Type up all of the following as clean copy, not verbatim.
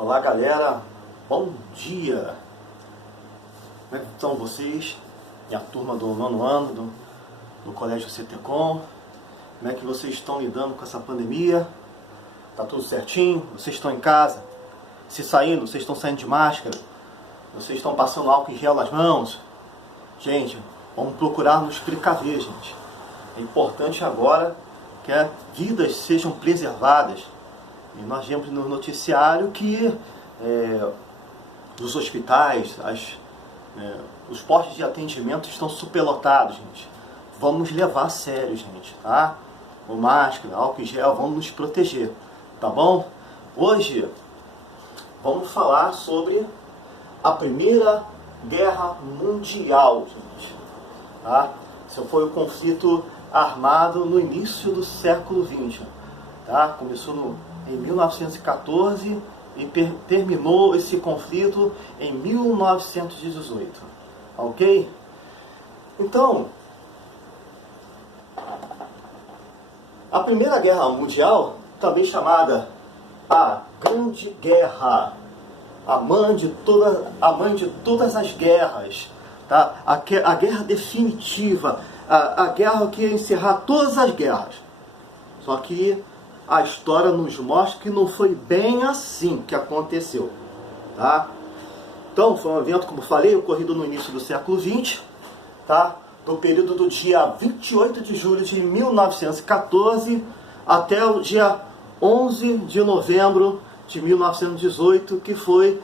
Olá galera, bom dia! Como é que estão vocês? Minha turma do nono ano do Colégio CTCom. Como é que vocês estão lidando com essa pandemia? Tá tudo certinho? Vocês estão em casa? Se saindo, vocês estão saindo de máscara? Vocês estão passando álcool em gel nas mãos? Gente, vamos procurar nos precaver, gente. É importante agora que vidas sejam preservadas. E nós vemos no noticiário que os hospitais, os postos de atendimento estão superlotados, gente. Vamos levar a sério, gente, tá? Com máscara, álcool em gel, vamos nos proteger, tá bom? Hoje vamos falar sobre a Primeira Guerra Mundial, gente, tá? Esse foi o conflito armado no início do século XX, tá? Começou em 1914 e terminou esse conflito em 1918, ok? Então, a Primeira Guerra Mundial, também chamada a Grande Guerra, a mãe de todas as guerras, tá? A guerra definitiva, a guerra que ia encerrar todas as guerras. Só que a história nos mostra que não foi bem assim que aconteceu, tá? Então, foi um evento, como falei, ocorrido no início do século XX, tá? Do período do dia 28 de julho de 1914 até o dia 11 de novembro de 1918, que foi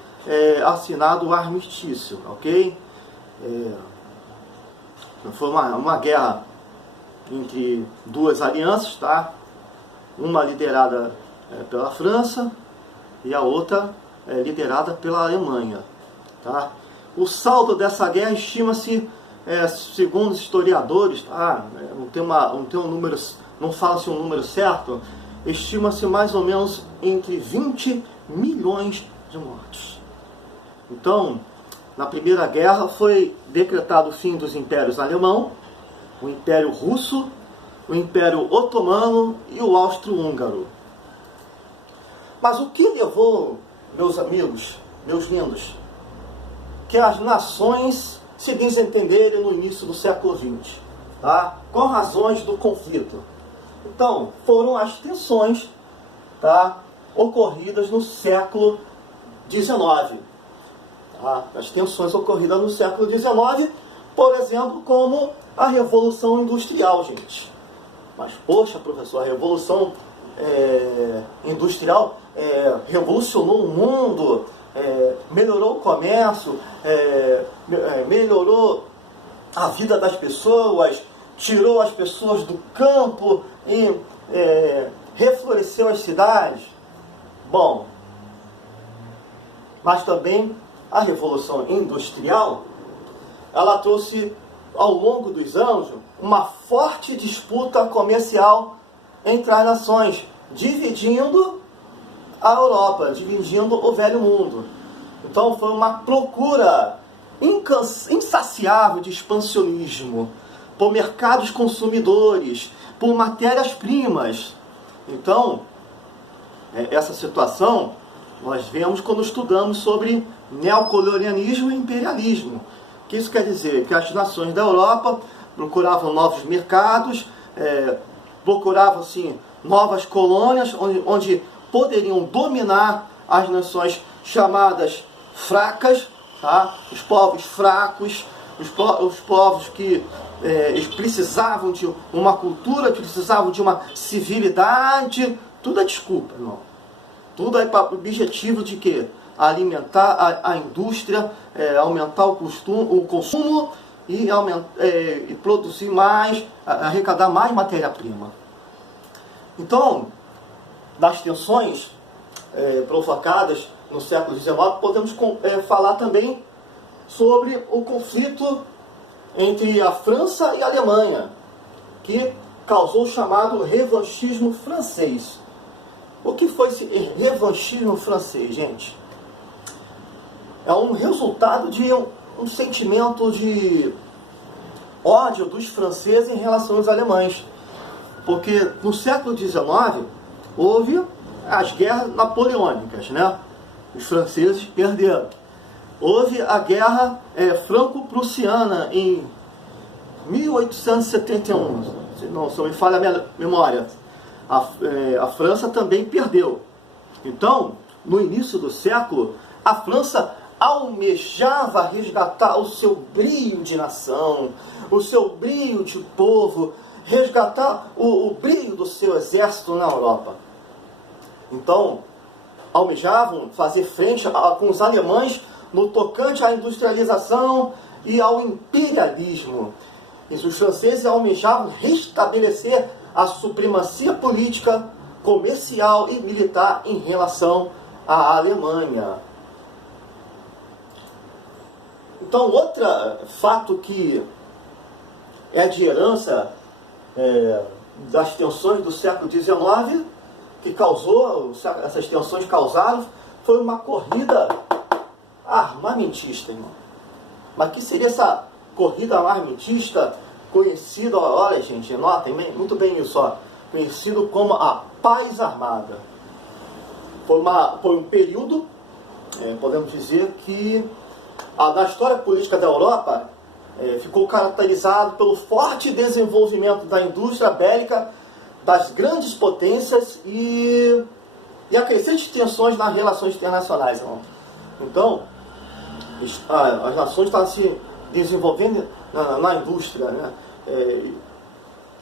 assinado o armistício, ok? Foi uma guerra entre duas alianças, tá? Uma liderada pela França e a outra liderada pela Alemanha, tá? O saldo dessa guerra estima-se, segundo os historiadores, tá? Não fala-se um número certo, estima-se mais ou menos entre 20 milhões de mortes. Então, na Primeira Guerra foi decretado o fim dos impérios alemão, o Império Russo, o Império Otomano e o Austro-Húngaro. Mas o que levou, meus amigos, meus lindos, que as nações se desentenderem no início do século XX? Tá? Quais razões do conflito? Então, foram as tensões, tá, ocorridas no século XIX. Tá? As tensões ocorridas no século XIX, por exemplo, como a Revolução Industrial, gente. Mas, poxa, professor, a Revolução Industrial revolucionou o mundo, melhorou o comércio, melhorou a vida das pessoas, tirou as pessoas do campo e refloresceu as cidades. Bom, mas também a Revolução Industrial, ela trouxe ao longo dos anos uma forte disputa comercial entre as nações, dividindo a Europa, dividindo o velho mundo. Então foi uma procura insaciável de expansionismo por mercados consumidores, por matérias-primas. Então, essa situação nós vemos quando estudamos sobre neocolonialismo e imperialismo. O que isso quer dizer? Que as nações da Europa procuravam novos mercados, procuravam assim, novas colônias onde poderiam dominar as nações chamadas fracas, tá? Os povos fracos, os povos que eles precisavam de uma cultura, precisavam de uma civilidade. Tudo é desculpa, não. Tudo é para o objetivo de quê? Alimentar a indústria, aumentar o consumo e produzir mais, arrecadar mais matéria-prima. Então, das tensões provocadas no século XIX, podemos falar também sobre o conflito entre a França e a Alemanha, que causou o chamado revanchismo francês. O que foi esse revanchismo francês, gente? É um resultado de um sentimento de ódio dos franceses em relação aos alemães. Porque no século XIX houve as guerras napoleônicas, né? Os franceses perderam. Houve a guerra franco-prussiana em 1871, se não me falha a minha memória. A França também perdeu. Então, no início do século, a França almejava resgatar o seu brio de nação, o seu brio de povo, resgatar o brio do seu exército na Europa. Então, almejavam fazer frente com os alemães no tocante à industrialização e ao imperialismo. E os franceses almejavam restabelecer a supremacia política, comercial e militar em relação à Alemanha. Então, outro fato que é de herança das tensões do século XIX, que causou, essas tensões causaram, foi uma corrida armamentista, irmão. Mas que seria essa corrida armamentista conhecida, olha gente, notem muito bem isso, conhecido como a Paz Armada. Foi um período, podemos dizer que na história política da Europa ficou caracterizado pelo forte desenvolvimento da indústria bélica das grandes potências e a crescentes tensões nas relações internacionais, irmão. Então, as nações estavam se desenvolvendo na indústria, né?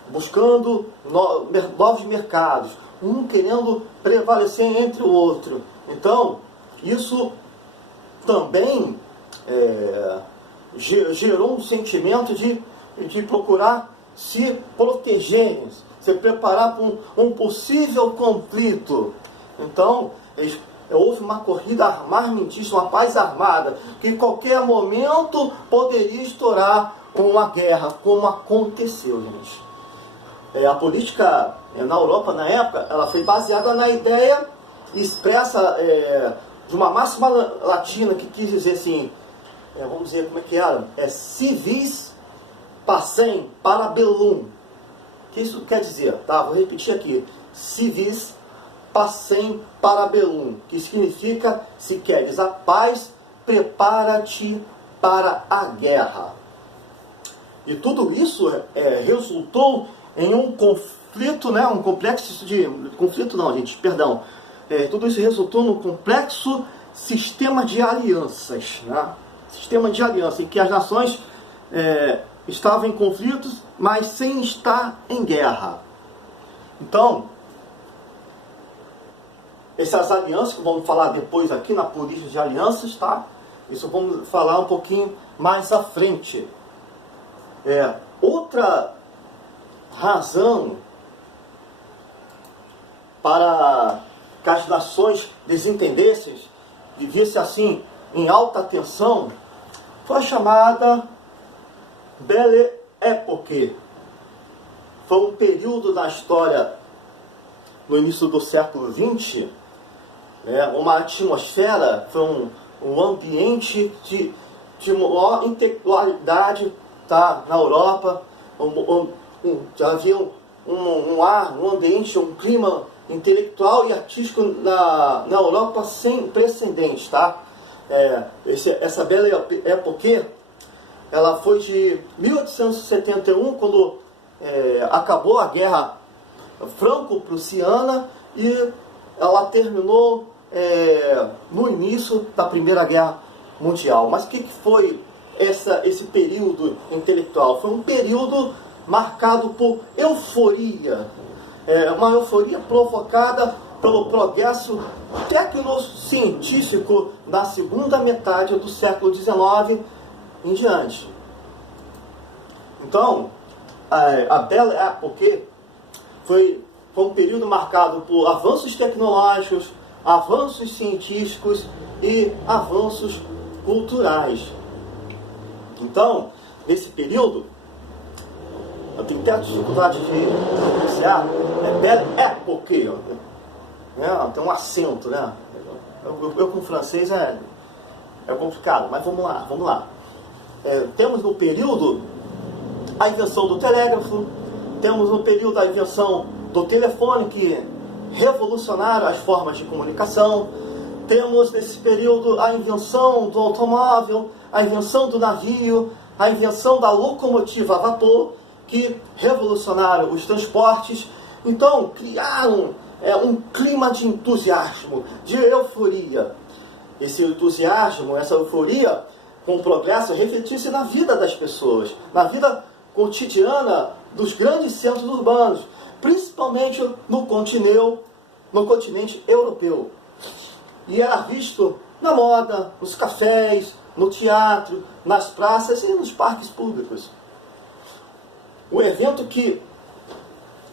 Buscando novos mercados, um querendo prevalecer entre o outro. Então, isso também gerou um sentimento de procurar se protegerem, se preparar para um possível conflito. Então, houve uma corrida armamentista, uma paz armada, que em qualquer momento poderia estourar uma guerra, como aconteceu, gente. A política na Europa, na época, ela foi baseada na ideia expressa de uma máxima latina que quis dizer assim, vamos dizer como é que era, si vis pacem para bellum. O que isso quer dizer? Tá? Vou repetir aqui. Si vis pacem para bellum, que significa, se queres a paz, prepara-te para a guerra. E tudo isso resultou em um conflito, né? Um complexo de... Conflito não, gente, perdão. Tudo isso resultou num complexo sistema de alianças, né? Sistema de aliança, em que as nações estavam em conflitos, mas sem estar em guerra. Então, essas alianças, que vamos falar depois aqui na política de alianças, tá? Isso vamos falar um pouquinho mais à frente. Outra razão para que as nações desentendessem, vivessem assim em alta tensão, foi a chamada Belle Époque. Foi um período da história, no início do século XX, uma atmosfera, foi um ambiente de maior intelectualidade, tá, na Europa. Já havia um ambiente, um clima intelectual e artístico na Europa sem precedentes, tá? Essa Belle Époque, ela foi de 1871, quando acabou a guerra franco-prussiana, e ela terminou no início da Primeira Guerra Mundial. Mas o que foi esse período intelectual? Foi um período marcado por euforia, uma euforia provocada pelo progresso tecnocientífico da segunda metade do século XIX em diante. Então, a Belle Époque foi um período marcado por avanços tecnológicos, avanços científicos e avanços culturais. Então, nesse período, eu tenho até dificuldade de pronunciar, Belle Époque, tem um acento, né? Eu com francês é complicado, mas vamos lá. Temos no período a invenção do telégrafo, temos no período a invenção do telefone, que revolucionaram as formas de comunicação, Temos nesse período a invenção do automóvel, a invenção do navio, a invenção da locomotiva a vapor, que revolucionaram os transportes. Então, criaram um clima de entusiasmo, de euforia. Esse entusiasmo, essa euforia, com o progresso, refletiu-se na vida das pessoas, na vida cotidiana dos grandes centros urbanos, principalmente no continente europeu. E era visto na moda, nos cafés, no teatro, nas praças e nos parques públicos. O evento que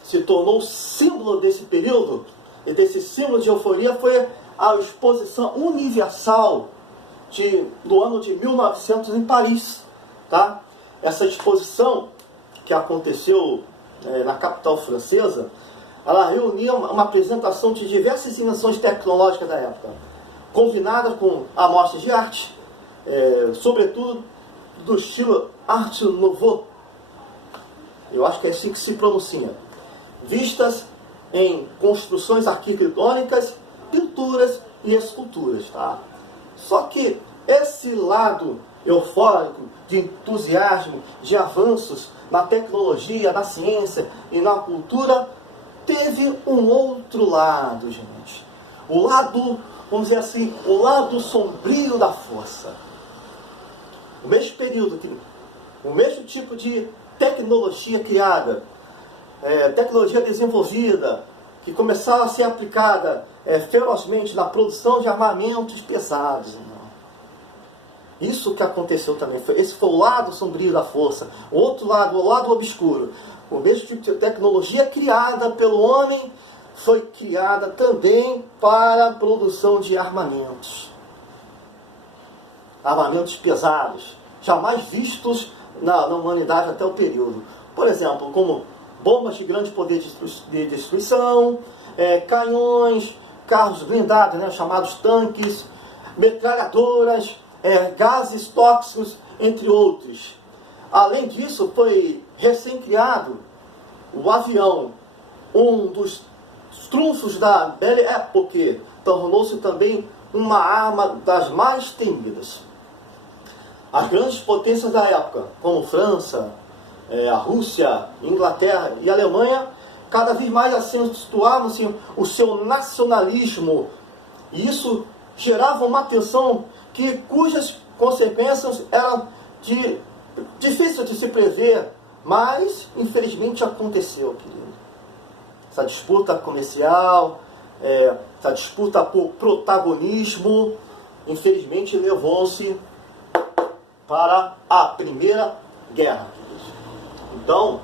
se tornou símbolo desse período e desse símbolo de euforia foi a Exposição Universal do ano de 1900 em Paris. Tá? Essa exposição que aconteceu na capital francesa, ela reunia uma apresentação de diversas invenções tecnológicas da época, combinadas com amostras de arte, sobretudo do estilo Art Nouveau, eu acho que é assim que se pronuncia, vistas em construções arquitetônicas, pinturas e esculturas. Tá? Só que esse lado eufórico, de entusiasmo, de avanços na tecnologia, na ciência e na cultura, teve um outro lado, gente. O lado, vamos dizer assim, o lado sombrio da força. O mesmo período, o mesmo tipo de tecnologia criada, tecnologia desenvolvida, que começava a ser aplicada ferozmente na produção de armamentos pesados. Isso que aconteceu também. Esse foi o lado sombrio da força. O outro lado, o lado obscuro. O mesmo tipo de tecnologia criada pelo homem foi criada também para a produção de armamentos. Armamentos pesados, jamais vistos na humanidade até o período. Por exemplo, como bombas de grande poder de destruição, canhões, carros blindados, chamados tanques, metralhadoras, gases tóxicos, entre outros. Além disso, foi recém-criado o avião, um dos trunfos da Belle Époque, tornou-se também uma arma das mais temidas. As grandes potências da época, como França, a Rússia, Inglaterra e Alemanha, cada vez mais acentuavam o seu nacionalismo. E isso gerava uma tensão cujas consequências eram difíceis de se prever, mas infelizmente aconteceu, querido. Essa disputa comercial, essa disputa por protagonismo, infelizmente levou-se para a Primeira Guerra. Então,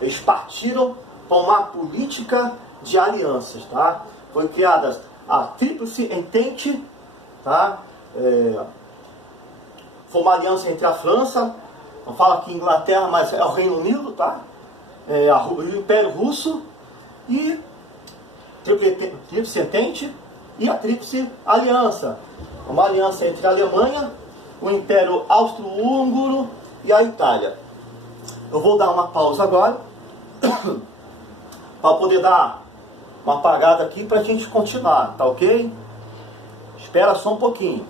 eles partiram para uma política de alianças. Tá? Foi criada a Tríplice Entente, tá? Foi uma aliança entre a França, não fala aqui Inglaterra, mas é o Reino Unido, tá? O Império Russo e Tríplice Entente e a Tríplice Aliança. Uma aliança entre a Alemanha, o Império Austro-Húngaro e a Itália. Eu vou dar uma pausa agora para poder dar uma apagada aqui para a gente continuar, tá ok? Espera só um pouquinho.